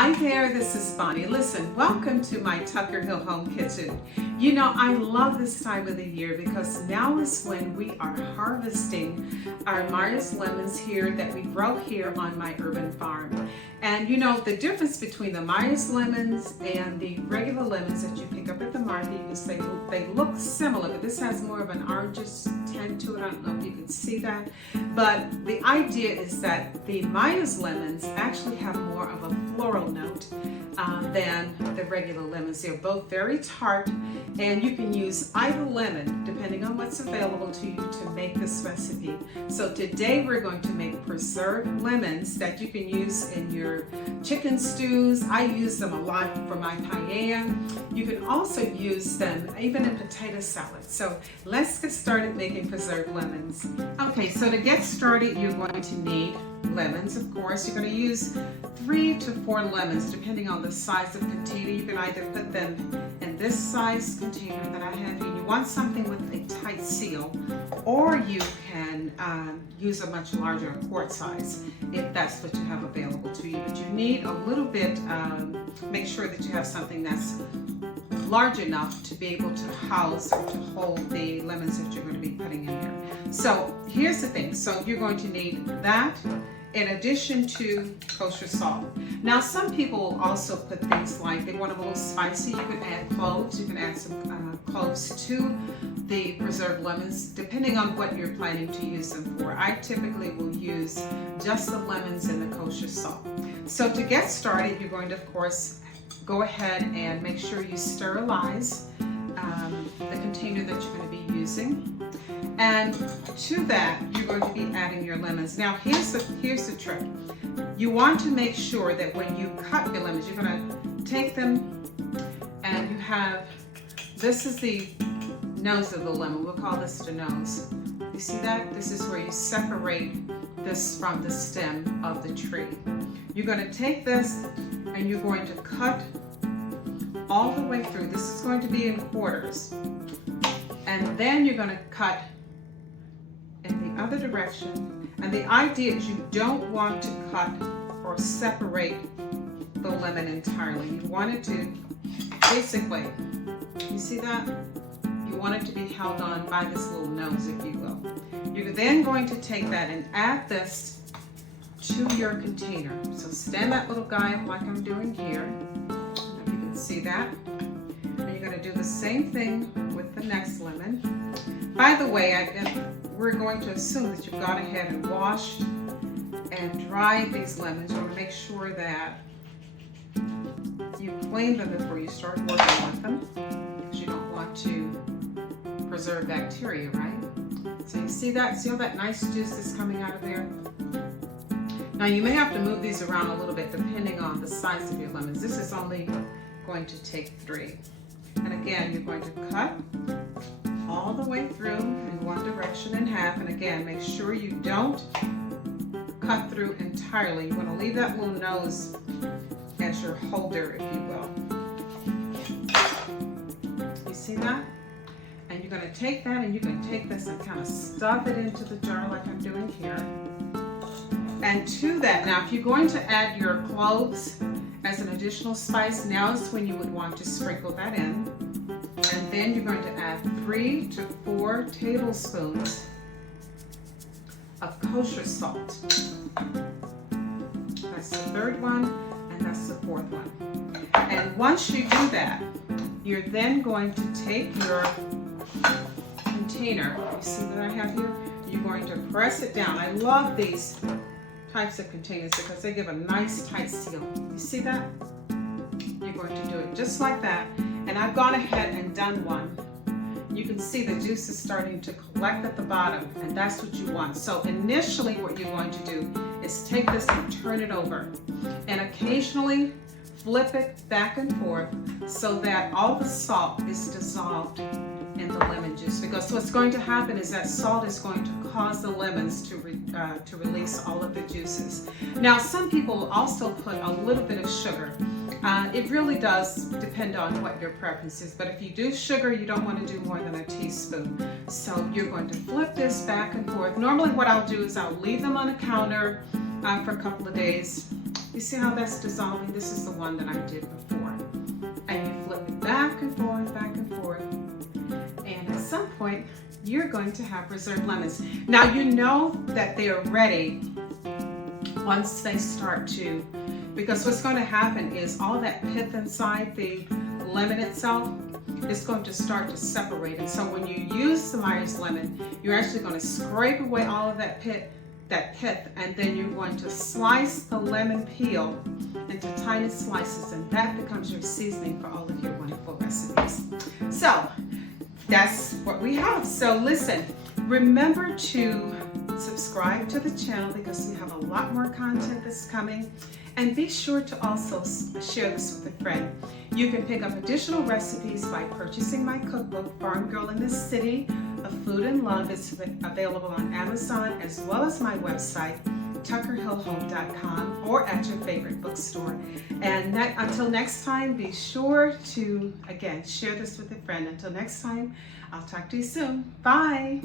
Hi there, this is Bonnie. Listen, welcome to my Tucker Hill Home Kitchen. You know, I love this time of the year because now is when we are harvesting our Meyer's lemons here that we grow here on my urban farm. And you know, the difference between the Meyer's lemons and the regular lemons that you pick up at the market, you can say they look similar, but this has more of an orangish tint to it. I don't know if you can see that. But the idea is that the Meyer's lemons actually have more of a floral note than the regular lemons. They're both very tart, and you can use either lemon depending on what's available to you to make this recipe. So today we're going to make preserved lemons that you can use in your chicken stews. I use them a lot for my paella. You can also use them even in potato salad. So let's get started making preserved lemons. Okay, so to get started, you're going to need lemons, of course. You're going to use 3 to 4 lemons depending on the size of the container. You can either put them in this size container that I have here. You want something with a tight seal, or you can use a much larger quart size if that's what you have available to you. But you need a little bit, make sure that you have something that's large enough to be able to house or to hold the lemons that you're going to be putting in here. So here's the thing. So you're going to need that in addition to kosher salt. Now some people will also put things like they want them a little spicy. You can add cloves. You can add some cloves to the preserved lemons depending on what you're planning to use them for. I typically will use just the lemons and the kosher salt. So to get started, you're going to, of course, go ahead and make sure you sterilize the container that you're going to be using. And to that, you're going to be adding your lemons. Now, here's the trick. You want to make sure that when you cut your lemons, you're going to take them and you have, this is the nose of the lemon. We'll call this the nose. You see that? This is where you separate this from the stem of the tree. You're going to take this and you're going to cut all the way through. This is going to be in quarters. And then you're going to cut in the other direction. And the idea is you don't want to cut or separate the lemon entirely. You want it to basically, you see that? You want it to be held on by this little nose, if you will. You're then going to take that and add this to your container. So stand that little guy up like I'm doing here. You can see that. And you're going to do the same thing with the next lemon. By the way, we're going to assume that you've gone ahead and washed and dried these lemons. You want to make sure that you clean them before you start working with them, because you don't want to preserve bacteria, right? So you see that? See all that nice juice that's coming out of there? Now you may have to move these around a little bit depending on the size of your lemons. This is only going to take 3. And again, you're going to cut all the way through in one direction in half. And again, make sure you don't cut through entirely. You want to leave that little nose as your holder, if you will. You see that? And you're going to take that and you can take this and kind of stuff it into the jar like I'm doing here. And to that, now if you're going to add your cloves as an additional spice, now is when you would want to sprinkle that in. And then you're going to add 3 to 4 tablespoons of kosher salt. That's the 3rd one, and that's the 4th one. And once you do that, you're then going to take your container, you see that I have here? You're going to press it down. I love these types of containers because they give a nice tight seal. You see that? You're going to do it just like that. And I've gone ahead and done one. You can see the juice is starting to collect at the bottom, and that's what you want. So initially what you're going to do is take this and turn it over, and occasionally flip it back and forth so that all the salt is dissolved in the lemon juice, because what's going to happen is that salt is going to cause the lemons to release all of the juices. Now some people also put a little bit of sugar. It really does depend on what your preference is, but if you do sugar, you don't want to do more than a teaspoon. So you're going to flip this back and forth. Normally what I'll do is I'll leave them on a counter for a couple of days. You see how that's dissolving? This is the one that I did before. And you flip it back and forth, back and forth. And at some point, you're going to have preserved lemons. Now you know that they are ready once they start to, because what's going to happen is all that pith inside the lemon itself is going to start to separate. And so when you use the Meyer's lemon, you're actually going to scrape away all of that pith, and then you're going to slice the lemon peel into tiny slices, and that becomes your seasoning for all of your wonderful recipes. So that's what we have. So listen, remember to subscribe to the channel because we have a lot more content that's coming. And be sure to also share this with a friend. You can pick up additional recipes by purchasing my cookbook, Farm Girl in the City of Food and Love. It's available on Amazon as well as my website, tuckerhillhome.com, or at your favorite bookstore. And until next time, be sure to, again, share this with a friend. Until next time, I'll talk to you soon. Bye.